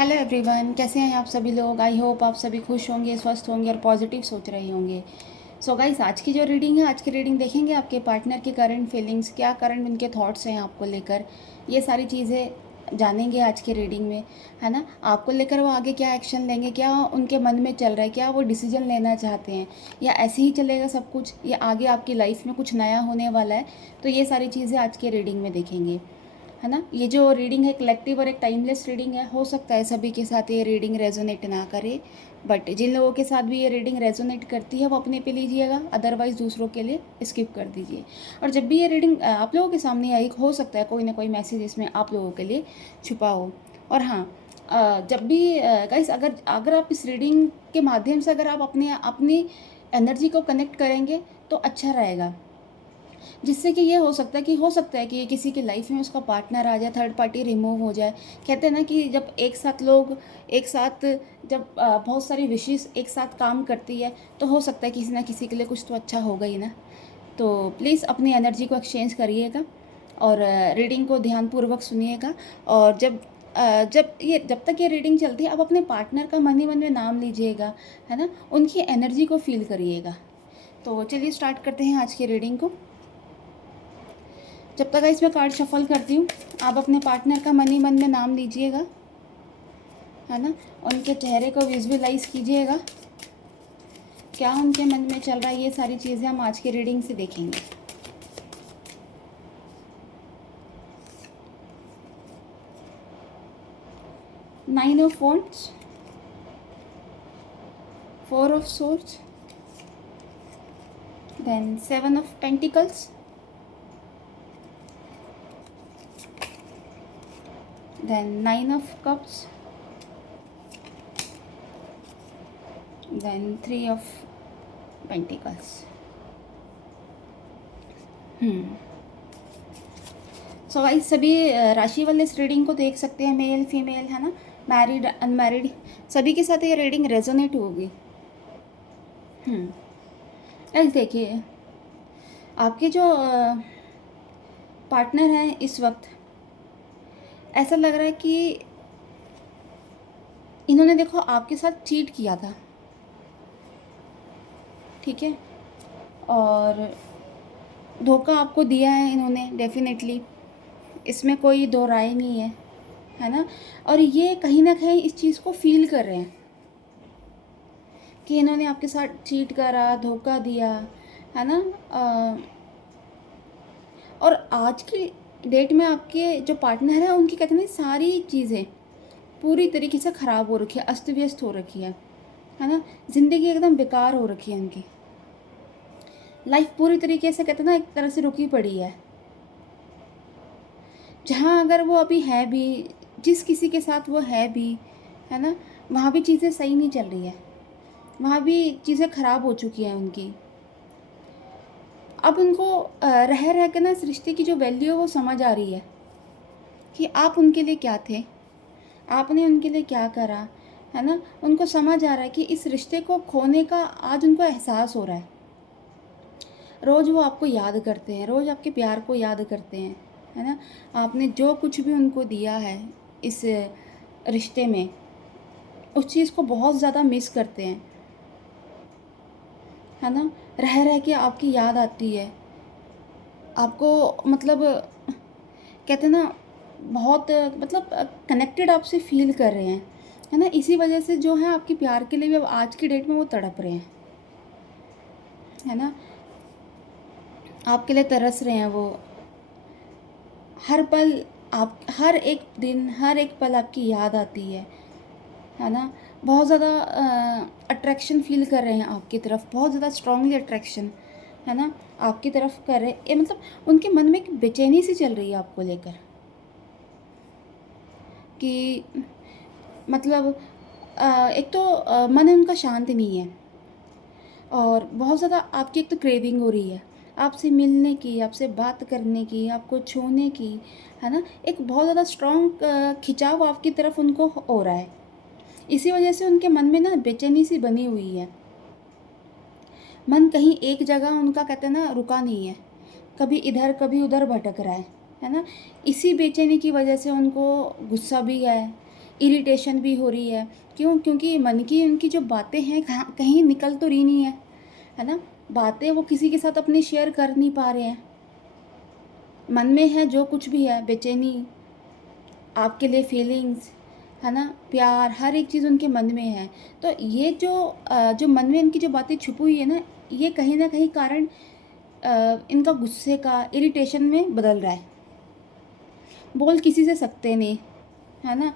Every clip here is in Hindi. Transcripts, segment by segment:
हेलो एवरीवन, कैसे हैं आप सभी लोग। आई होप आप सभी खुश होंगे, स्वस्थ होंगे और पॉजिटिव सोच रहे होंगे। सो गाइस, आज की जो रीडिंग है, आज की रीडिंग देखेंगे आपके पार्टनर की करंट फीलिंग्स, क्या करंट उनके थॉट्स हैं आपको लेकर। ये सारी चीज़ें जानेंगे आज की रीडिंग में, है ना। आपको लेकर वो आगे क्या एक्शन लेंगे, क्या उनके मन में चल रहा है, क्या वो डिसीजन लेना चाहते हैं, या ऐसे ही चलेगा सब कुछ, या आगे आपकी लाइफ में कुछ नया होने वाला है। तो ये सारी चीज़ें आज की रीडिंग में देखेंगे, है ना। ये जो रीडिंग है कलेक्टिव और एक टाइमलेस रीडिंग है। हो सकता है सभी के साथ ये रीडिंग रेजोनेट ना करे, बट जिन लोगों के साथ भी ये रीडिंग रेजोनेट करती है वो अपने पे लीजिएगा, अदरवाइज़ दूसरों के लिए स्किप कर दीजिए। और जब भी ये रीडिंग आप लोगों के सामने आई, हो सकता है कोई ना कोई मैसेज इसमें आप लोगों के लिए छुपा हो। और हाँ, जब भी गाइस, अगर अगर आप इस रीडिंग के माध्यम से अगर आप अपनी एनर्जी को कनेक्ट करेंगे तो अच्छा रहेगा, जिससे कि ये हो सकता है कि ये किसी की लाइफ में उसका पार्टनर आ जाए, थर्ड पार्टी रिमूव हो जाए। कहते हैं ना कि जब एक साथ लोग एक साथ जब बहुत सारी विशेष एक साथ काम करती है, तो हो सकता है किसी ना किसी के लिए कुछ तो अच्छा होगा ही ना। तो प्लीज़ अपनी एनर्जी को एक्सचेंज करिएगा और रीडिंग को ध्यानपूर्वक सुनिएगा। और जब तक ये रीडिंग चलती है, आप अपने पार्टनर का मन ही मन में नाम लीजिएगा, है ना। उनकी एनर्जी को फील करिएगा। तो चलिए स्टार्ट करते हैं आज की रीडिंग को। जब तक इसमें कार्ड शफल करती हूँ, आप अपने पार्टनर का मन ही मन में नाम लीजिएगा, है ना। उनके चेहरे को विजुअलाइज कीजिएगा, क्या उनके मन में चल रहा है। ये सारी चीज़ें हम आज की रीडिंग से देखेंगे। Nine of wands, four of swords, then seven of pentacles, then nine of cups, then three of pentacles. So guys, सभी राशि वाले इस रीडिंग को देख सकते हैं, मेल फीमेल, है ना, मैरिड अनमैरिड, सभी के साथ ये रीडिंग रेजोनेट होगी। गाइस देखिए, आपके जो पार्टनर हैं इस वक्त, ऐसा लग रहा है कि इन्होंने देखो आपके साथ चीट किया था, ठीक है, और धोखा आपको दिया है इन्होंने डेफिनेटली, इसमें कोई दो राय नहीं है ना। और ये कहीं ना कहीं इस चीज़ को फील कर रहे हैं कि इन्होंने आपके साथ चीट करा, धोखा दिया, है ना। और आज की डेट में आपके जो पार्टनर है, उनकी कहते हैं सारी चीज़ें पूरी तरीके से ख़राब हो रखी है, अस्त व्यस्त हो रखी है ना। ज़िंदगी एकदम बेकार हो रखी है उनकी, लाइफ पूरी तरीके से कहते हैं ना एक तरह से रुकी पड़ी है। जहाँ अगर वो अभी है भी, जिस किसी के साथ वो है भी, है ना, वहाँ भी चीज़ें सही नहीं चल रही है, वहाँ भी चीज़ें ख़राब हो चुकी हैं उनकी। अब उनको रह रह कर ना इस रिश्ते की जो वैल्यू है वो समझ आ रही है कि आप उनके लिए क्या थे, आपने उनके लिए क्या करा, है ना। उनको समझ आ रहा है कि इस रिश्ते को खोने का आज उनको एहसास हो रहा है। रोज़ वो आपको याद करते हैं, रोज़ आपके प्यार को याद करते हैं, है ना। आपने जो कुछ भी उनको दिया है इस रिश्ते में, उस चीज़ को बहुत ज़्यादा मिस करते हैं, है ना। रह रह के आपकी याद आती है आपको, मतलब कहते हैं ना बहुत मतलब कनेक्टेड आपसे फील कर रहे हैं, है ना। इसी वजह से जो है आपके प्यार के लिए भी अब आज की डेट में वो तड़प रहे हैं, है ना। आपके लिए तरस रहे हैं वो। हर पल आप, हर एक दिन, हर एक पल आपकी याद आती है ना। बहुत ज़्यादा अट्रैक्शन फील कर रहे हैं आपकी तरफ, बहुत ज़्यादा स्ट्रांगली अट्रैक्शन, है ना, आपकी तरफ कर रहे ये। मतलब उनके मन में एक बेचैनी सी चल रही है आपको लेकर, कि मतलब एक तो मन उनका शांत नहीं है, और बहुत ज़्यादा आपकी एक तो क्रेविंग हो रही है आपसे मिलने की, आपसे बात करने की, आपको छूने की, है ना। एक बहुत ज़्यादा स्ट्रॉन्ग खिंचाव आपकी तरफ उनको हो रहा है। इसी वजह से उनके मन में ना बेचैनी सी बनी हुई है। मन कहीं एक जगह उनका कहते हैं ना रुका नहीं है, कभी इधर कभी उधर भटक रहा है ना। इसी बेचैनी की वजह से उनको गुस्सा भी है इरिटेशन भी हो रही है। क्यों? क्योंकि मन की उनकी जो बातें हैं कहीं निकल तो रही नहीं है ना? बातें वो किसी के साथ अपनी शेयर कर नहीं पा रहे हैं। मन में है जो कुछ भी है, बेचैनी, आपके लिए फीलिंग्स, है ना, प्यार, हर एक चीज़ उनके मन में है। तो ये जो मन में इनकी जो बातें छुपी हुई है ना, ये कहीं न कहीं कारण इनका गुस्से का, इरिटेशन में बदल रहा है। बोल किसी से सकते नहीं, है ना?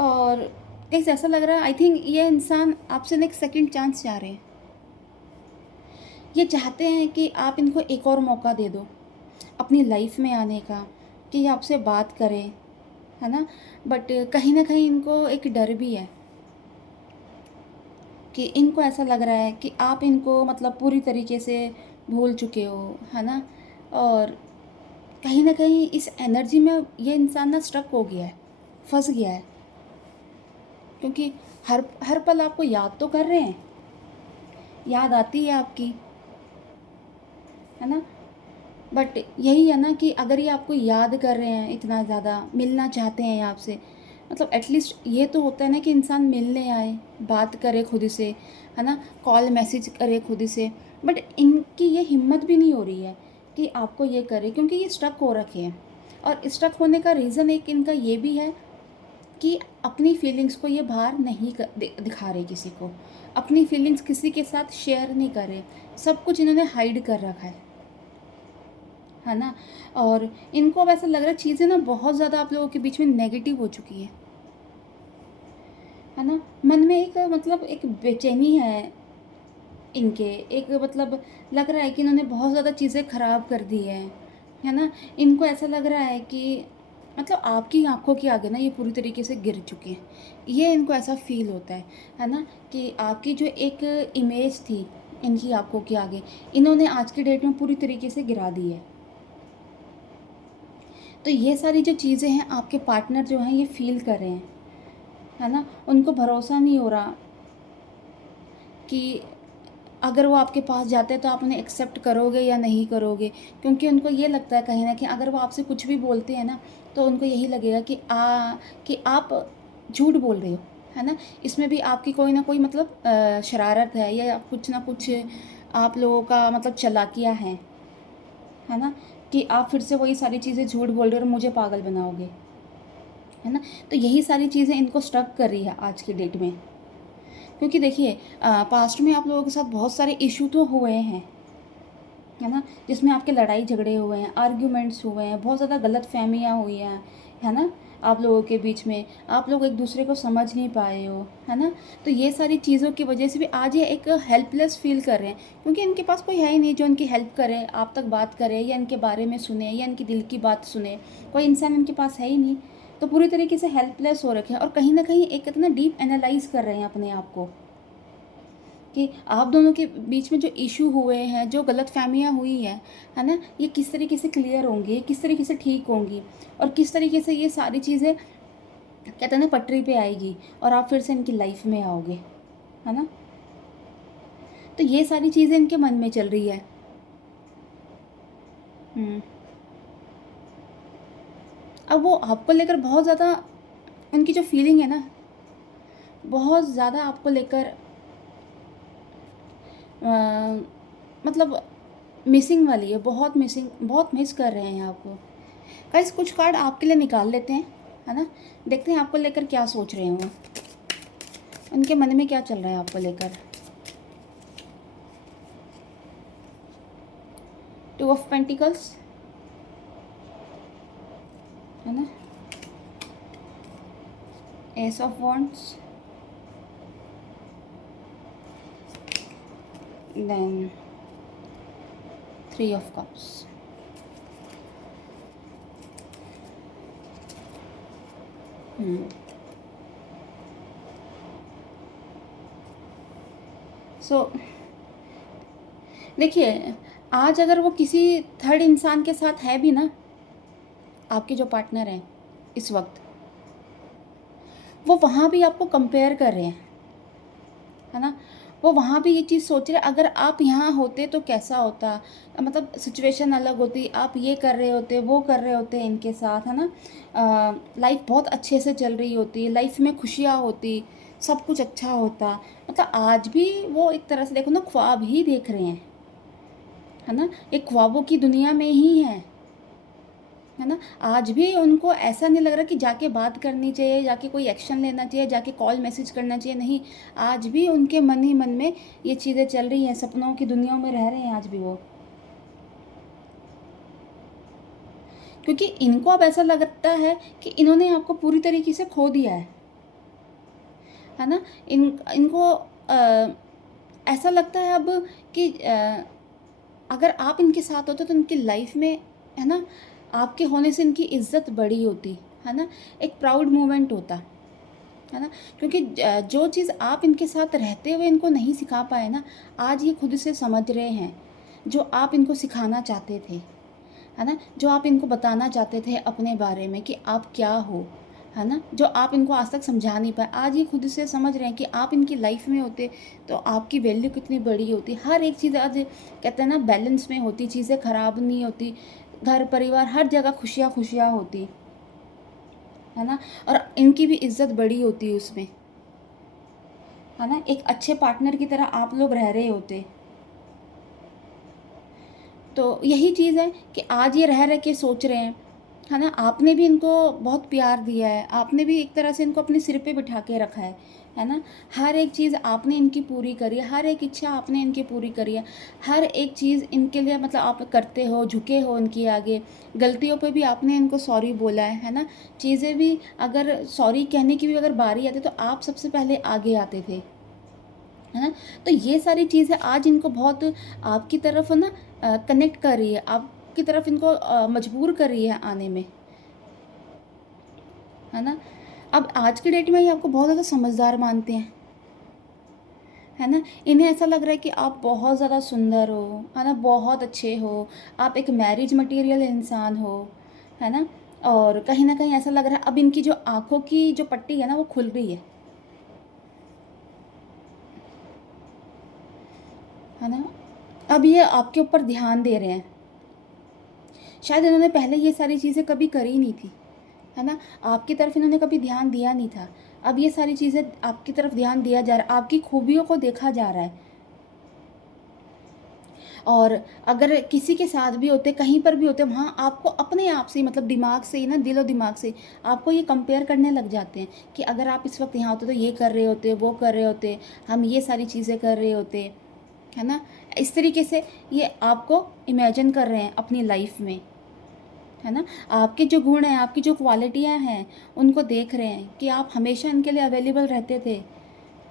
और गाइस ऐसा लग रहा है, आई थिंक ये इंसान आपसे नेक्स्ट सेकंड चांस चाह रहे हैं। ये चाहते हैं कि आप इनको एक और मौका दे दो अपनी लाइफ में आने का, कि ये आपसे बात करें, है ना? बट कहीं न कहीं इनको एक डर भी है कि इनको ऐसा लग रहा है कि आप इनको मतलब पूरी तरीके से भूल चुके हो, है ना? और कहीं न कहीं इस एनर्जी में ये इंसान ना स्ट्रक हो गया है, फँस गया है। क्योंकि हर हर पल आपको याद तो कर रहे हैं, याद आती है आपकी, है ना? बट यही है ना कि अगर ये आपको याद कर रहे हैं इतना ज़्यादा, मिलना चाहते हैं आपसे, मतलब एटलीस्ट ये तो होता है ना कि इंसान मिलने आए, बात करे खुद से, है ना? कॉल मैसेज करे खुद से। बट इनकी ये हिम्मत भी नहीं हो रही है कि आपको ये करे, क्योंकि ये स्टक हो रखे हैं। और स्टक होने का रीज़न एक इनका ये भी है कि अपनी फीलिंग्स को ये बाहर नहीं दिखा रहे किसी को, अपनी फीलिंग्स किसी के साथ शेयर नहीं कर रहे, सब कुछ इन्होंने हाइड कर रखा है ना? और इनको अब ऐसा लग रहा है चीज़ें ना बहुत ज़्यादा आप लोगों के बीच में नेगेटिव हो चुकी है ना? मन में एक मतलब एक बेचैनी है इनके, एक मतलब लग रहा है कि इन्होंने बहुत ज़्यादा चीज़ें ख़राब कर दी है ना? इनको ऐसा लग रहा है कि मतलब आपकी आँखों के आगे ना ये पूरी तरीके से गिर चुके हैं। ये इनको ऐसा फ़ील होता है ना? कि आपकी जो एक इमेज थी इनकी आँखों के आगे, इन्होंने आज की डेट में पूरी तरीके से गिरा दी है। तो ये सारी जो चीज़ें हैं आपके पार्टनर जो हैं ये फ़ील कर रहे हैं, है ना? उनको भरोसा नहीं हो रहा कि अगर वो आपके पास जाते हैं तो आप उन्हें एक्सेप्ट करोगे या नहीं करोगे, क्योंकि उनको ये लगता है कहीं न कहीं अगर वो आपसे कुछ भी बोलते हैं ना, तो उनको यही लगेगा कि आप झूठ बोल रहे हो, है ना? इसमें भी आपकी कोई ना कोई मतलब शरारत है या कुछ ना कुछ आप लोगों का मतलब चालाकियाँ हैं, है ना? कि आप फिर से वही सारी चीज़ें झूठ बोल रहे हो और मुझे पागल बनाओगे, है ना? तो यही सारी चीज़ें इनको स्ट्रक कर रही है आज की डेट में। क्योंकि देखिए पास्ट में आप लोगों के साथ बहुत सारे इशू तो हुए हैं, है ना? जिसमें आपके लड़ाई झगड़े हुए हैं, आर्ग्यूमेंट्स हुए हैं, बहुत ज़्यादा गलतफ़हमियाँ हुई हैं, है ना? आप लोगों के बीच में, आप लोग एक दूसरे को समझ नहीं पाए हो, है ना? तो ये सारी चीज़ों की वजह से भी आज ये एक हेल्पलेस फ़ील कर रहे हैं, क्योंकि इनके पास कोई है ही नहीं जो इनकी हेल्प करे, आप तक बात करे या इनके बारे में सुने या इनकी दिल की बात सुने, कोई इंसान इनके पास है ही नहीं। तो पूरी तरीके से हेल्पलेस हो रखे हैं और कहीं न कहीं एक इतना डीप एनालाइज़ कर रहे हैं अपने आप को। कि आप दोनों के बीच में जो इशू हुए हैं, जो गलतफ़हमियाँ हुई हैं, है ना? ये किस तरीके से क्लियर होंगी, किस तरीके से ठीक होंगी और किस तरीके से ये सारी चीज़ें कहते हैं ना पटरी पे आएगी और आप फिर से इनकी लाइफ में आओगे, है ना? तो ये सारी चीज़ें इनके मन में चल रही है। हुँ। अब वो आपको लेकर बहुत ज़्यादा उनकी जो फीलिंग है ना, बहुत ज़्यादा आपको लेकर अ, मतलब मिसिंग वाली है, बहुत मिसिंग, बहुत मिस कर रहे हैं आपको। गाइस कुछ कार्ड आपके लिए निकाल लेते हैं, है ना? देखते हैं आपको लेकर क्या सोच रहे हैं वो, उनके मन में क्या चल रहा है आपको लेकर। टू ऑफ पेंटिकल्स, है ना? Ace of wands, then three of cups. So देखिए, आज अगर वो किसी थर्ड इंसान के साथ है भी ना, आपके जो पार्टनर हैं इस वक्त, वो वहाँ भी आपको कंपेयर कर रहे हैं, है ना? वो वहाँ भी ये चीज़ सोच रहे अगर आप यहाँ होते तो कैसा होता, मतलब सिचुएशन अलग होती, आप ये कर रहे होते, वो कर रहे होते इनके साथ, है ना। लाइफ बहुत अच्छे से चल रही होती, लाइफ में खुशियाँ होती, सब कुछ अच्छा होता। मतलब आज भी वो एक तरह से देखो ना, ख्वाब ही देख रहे हैं, है ना, एक ख्वाबों की दुनिया में ही है ना। आज भी उनको ऐसा नहीं लग रहा कि जाके बात करनी चाहिए, जाके कोई एक्शन लेना चाहिए, जाके कॉल मैसेज करना चाहिए, नहीं। आज भी उनके मन ही मन में ये चीज़ें चल रही हैं, सपनों की दुनिया में रह रहे हैं आज भी वो। क्योंकि इनको अब ऐसा लगता है कि इन्होंने आपको पूरी तरीके से खो दिया है ना। इनको ऐसा लगता है अब कि अगर आप इनके साथ होते तो इनकी लाइफ में, है ना, आपके होने से इनकी इज्जत बड़ी होती, है ना, एक प्राउड मोमेंट होता, है ना। क्योंकि जो चीज़ आप इनके साथ रहते हुए इनको नहीं सिखा पाए ना, आज ये खुद से समझ रहे हैं, जो आप इनको सिखाना चाहते थे, है ना, जो आप इनको बताना चाहते थे अपने बारे में कि आप क्या हो, है ना, जो आप इनको आज तक समझा नहीं पाए, आज ये खुद से समझ रहे हैं कि आप इनकी लाइफ में होते तो आपकी वैल्यू कितनी बड़ी होती। हर एक चीज़ आज कहते हैं ना बैलेंस में होती, चीज़ें ख़राब नहीं होती, घर परिवार हर जगह खुशियाँ खुशियाँ होती, है ना, और इनकी भी इज्जत बड़ी होती है उसमें, है ना, एक अच्छे पार्टनर की तरह आप लोग रह रहे होते। तो यही चीज़ है कि आज ये रह रह के सोच रहे हैं, है ना, आपने भी इनको बहुत प्यार दिया है, आपने भी एक तरह से इनको अपने सिर पे बिठा के रखा है ना। हर एक चीज़ आपने इनकी पूरी करी है, हर एक इच्छा आपने इनकी पूरी करी है, हर एक चीज़ इनके लिए मतलब आप करते हो, झुके हो इनके आगे, गलतियों पे भी आपने इनको सॉरी बोला है ना। चीज़ें भी अगर सॉरी कहने की भी अगर बारी आती तो आप सबसे पहले आगे आते थे, है ना। तो ये सारी चीज़ें आज इनको बहुत आपकी तरफ ना कनेक्ट कर रही है, आपकी तरफ इनको मजबूर कर रही है आने में, है ना। अब आज की डेट में ये आपको बहुत ज़्यादा समझदार मानते हैं, है ना। इन्हें ऐसा लग रहा है कि आप बहुत ज़्यादा सुंदर हो, है ना, बहुत अच्छे हो, आप एक मैरिज मटेरियल इंसान हो, है ना। और कहीं न कहीं ऐसा लग रहा है अब इनकी जो आँखों की जो पट्टी है ना वो खुल रही है ना। अब ये आपके ऊपर ध्यान दे रहे हैं। शायद इन्होंने पहले ये सारी चीज़ें कभी करी नहीं थी, है ना, आपकी तरफ इन्होंने कभी ध्यान दिया नहीं था। अब ये सारी चीज़ें आपकी तरफ ध्यान दिया जा रहा है, आपकी खूबियों को देखा जा रहा है। और अगर किसी के साथ भी होते, कहीं पर भी होते, वहाँ आपको अपने आप से मतलब दिमाग से ही ना, दिलो दिमाग से आपको ये कंपेयर करने लग जाते हैं कि अगर आप इस वक्त यहाँ होते तो ये कर रहे होते, वो कर रहे होते, हम ये सारी चीज़ें कर रहे होते, है ना। इस तरीके से ये आपको इमेजिन कर रहे हैं अपनी लाइफ में, है ना। आपके जो गुण हैं, आपकी जो क्वालिटियाँ हैं, उनको देख रहे हैं कि आप हमेशा इनके लिए अवेलेबल रहते थे,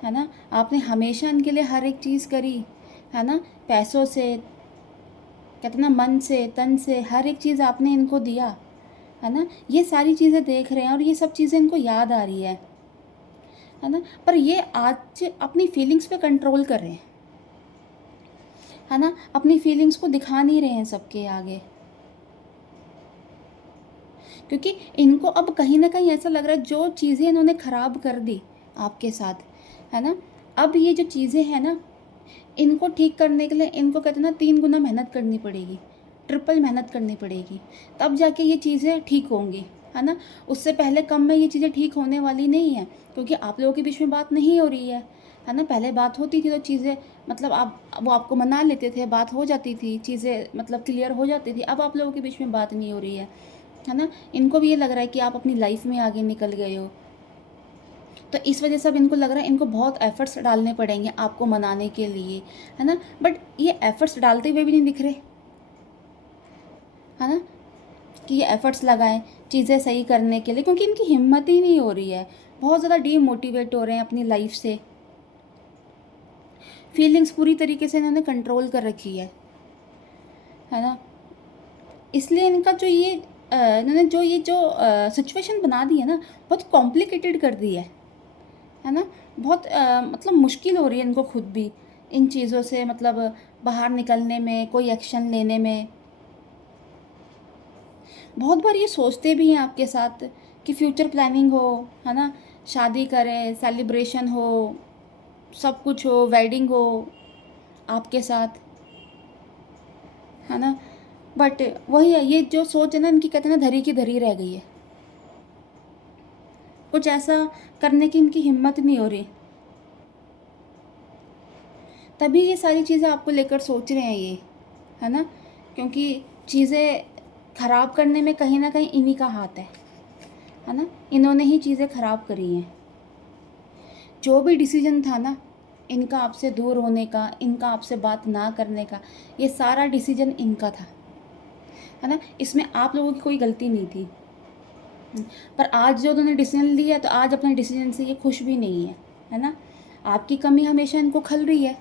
है ना। आपने हमेशा इनके लिए हर एक चीज़ करी, है ना, पैसों से, कहते ना मन से, तन से, हर एक चीज़ आपने इनको दिया, है ना। ये सारी चीज़ें देख रहे हैं और ये सब चीज़ें इनको याद आ रही है ना। पर ये आज अपनी फीलिंग्स पे कंट्रोल कर रहे हैं, है ना, अपनी फीलिंग्स को दिखा नहीं रहे हैं सबके आगे, क्योंकि इनको अब कहीं न कहीं ऐसा लग रहा है जो चीज़ें इन्होंने ख़राब कर दी आपके साथ, है ना, अब ये जो चीज़ें हैं ना, इनको ठीक करने के लिए इनको कहते हैं ना 3 गुना मेहनत करनी पड़ेगी, ट्रिपल मेहनत करनी पड़ेगी, तब जाके ये चीज़ें ठीक होंगी, है ना। उससे पहले कम में ये चीज़ें ठीक होने वाली नहीं हैं, क्योंकि आप लोगों के बीच में बात नहीं हो रही है ना। पहले बात होती थी तो चीज़ें मतलब आप वो आपको मना लेते थे, बात हो जाती थी, चीज़ें मतलब क्लियर हो जाती थी। अब आप लोगों के बीच में बात नहीं हो रही है ना। इनको भी ये लग रहा है कि आप अपनी लाइफ में आगे निकल गए हो, तो इस वजह से अब इनको लग रहा है इनको बहुत एफ़र्ट्स डालने पड़ेंगे आपको मनाने के लिए, है ना। बट ये एफ़र्ट्स डालते हुए भी नहीं दिख रहे, है ना, कि ये एफ़र्ट्स लगाएँ चीज़ें सही करने के लिए, क्योंकि इनकी हिम्मत ही नहीं हो रही है। बहुत ज़्यादा डीमोटिवेट हो रहे हैं अपनी लाइफ से। फीलिंग्स पूरी तरीके से इन्होंने कंट्रोल कर रखी है ना। इसलिए इनका जो ये इन्होंने जो ये जो सिचुएशन बना दी है ना, बहुत कॉम्प्लिकेटेड कर दी है ना। बहुत मतलब मुश्किल हो रही है इनको खुद भी इन चीज़ों से मतलब बाहर निकलने में, कोई एक्शन लेने में। बहुत बार ये सोचते भी हैं आपके साथ कि फ्यूचर प्लानिंग हो, है ना, शादी करें, सेलिब्रेशन हो, सब कुछ हो, वेडिंग हो आपके साथ, है ना। बट वही है, ये जो सोच है ना इनकी, कहते हैं ना, धरी की धरी रह गई है। कुछ ऐसा करने की इनकी हिम्मत नहीं हो रही, तभी ये सारी चीज़ें आपको लेकर सोच रहे हैं ये, है ना। क्योंकि चीज़ें ख़राब करने में कहीं ना कहीं इन्हीं का हाथ है ना। इन्होंने ही चीज़ें ख़राब करी हैं। जो भी डिसीजन था ना इनका आपसे दूर होने का, इनका आपसे बात ना करने का, ये सारा डिसीजन इनका था, है ना। इसमें आप लोगों की कोई गलती नहीं थी। पर आज जो उन्होंने डिसीजन लिया, तो आज अपने डिसीजन से ये खुश भी नहीं है ना। आपकी कमी हमेशा इनको खल रही है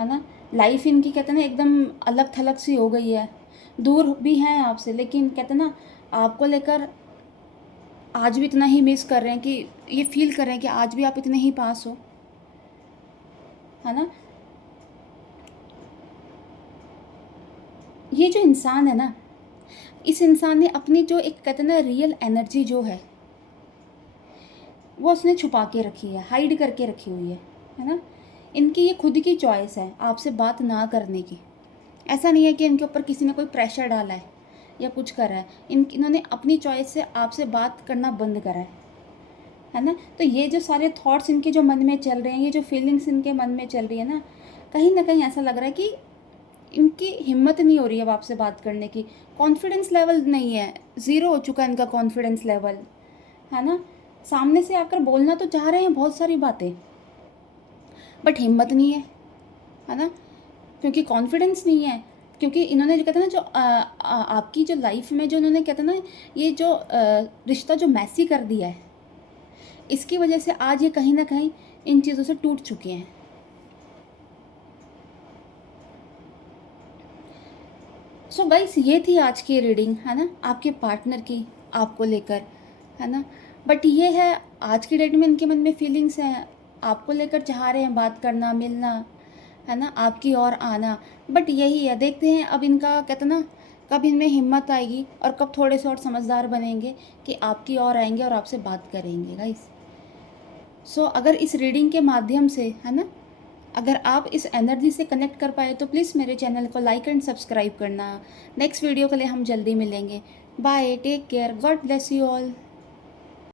ना। लाइफ इनकी, कहते हैं ना, एकदम अलग थलग सी हो गई है। दूर भी हैं आपसे, लेकिन कहते हैं ना, आपको लेकर आज भी इतना ही मिस कर रहे हैं, कि ये फील कर रहे हैं कि आज भी आप इतने ही पास हो, है ना। ये जो इंसान है ना, इस इंसान ने अपनी जो एक, कहते हैं ना, रियल एनर्जी जो है वो उसने छुपा के रखी है, हाइड करके रखी हुई है ना। इनकी ये खुद की चॉइस है आपसे बात ना करने की। ऐसा नहीं है कि इनके ऊपर किसी ने कोई प्रेशर डाला है या कुछ करा है। इन्होंने अपनी चॉइस से आपसे बात करना बंद करा है ना। तो ये जो सारे थॉट्स इनके जो मन में चल रहे हैं, ये जो फीलिंग्स इनके मन में चल रही है ना कहीं ऐसा लग रहा है कि इनकी हिम्मत नहीं हो रही है अब आपसे बात करने की। कॉन्फिडेंस लेवल नहीं है, ज़ीरो हो चुका है इनका कॉन्फिडेंस लेवल, है ना। सामने से आकर बोलना तो चाह रहे हैं बहुत सारी बातें, बट हिम्मत नहीं है ना। क्योंकि कॉन्फिडेंस नहीं है। क्योंकि इन्होंने जो कहते हैं ना, जो आपकी जो लाइफ में जो इन्होंने, कहते हैं ना, ये जो रिश्ता जो मैसी कर दिया है, इसकी वजह से आज ये कहीं ना कहीं इन चीज़ों से टूट चुके हैं। सो गाइस, ये थी आज की रीडिंग, है ना, आपके पार्टनर की आपको लेकर, है ना। बट ये है, आज की डेट में इनके मन में फीलिंग्स हैं, आपको लेकर चाह रहे हैं बात करना, मिलना, है ना, आपकी ओर आना। बट यही है, देखते हैं अब इनका, कहते हैं ना, कब इनमें हिम्मत आएगी और कब थोड़े से और समझदार बनेंगे कि आपकी ओर आएंगे और आपसे बात करेंगे गाइस। सो अगर इस रीडिंग के माध्यम से, है ना, अगर आप इस एनर्जी से कनेक्ट कर पाए तो प्लीज़ मेरे चैनल को लाइक एंड सब्सक्राइब करना। नेक्स्ट वीडियो के लिए हम जल्दी मिलेंगे। Bye, take care, God bless you all.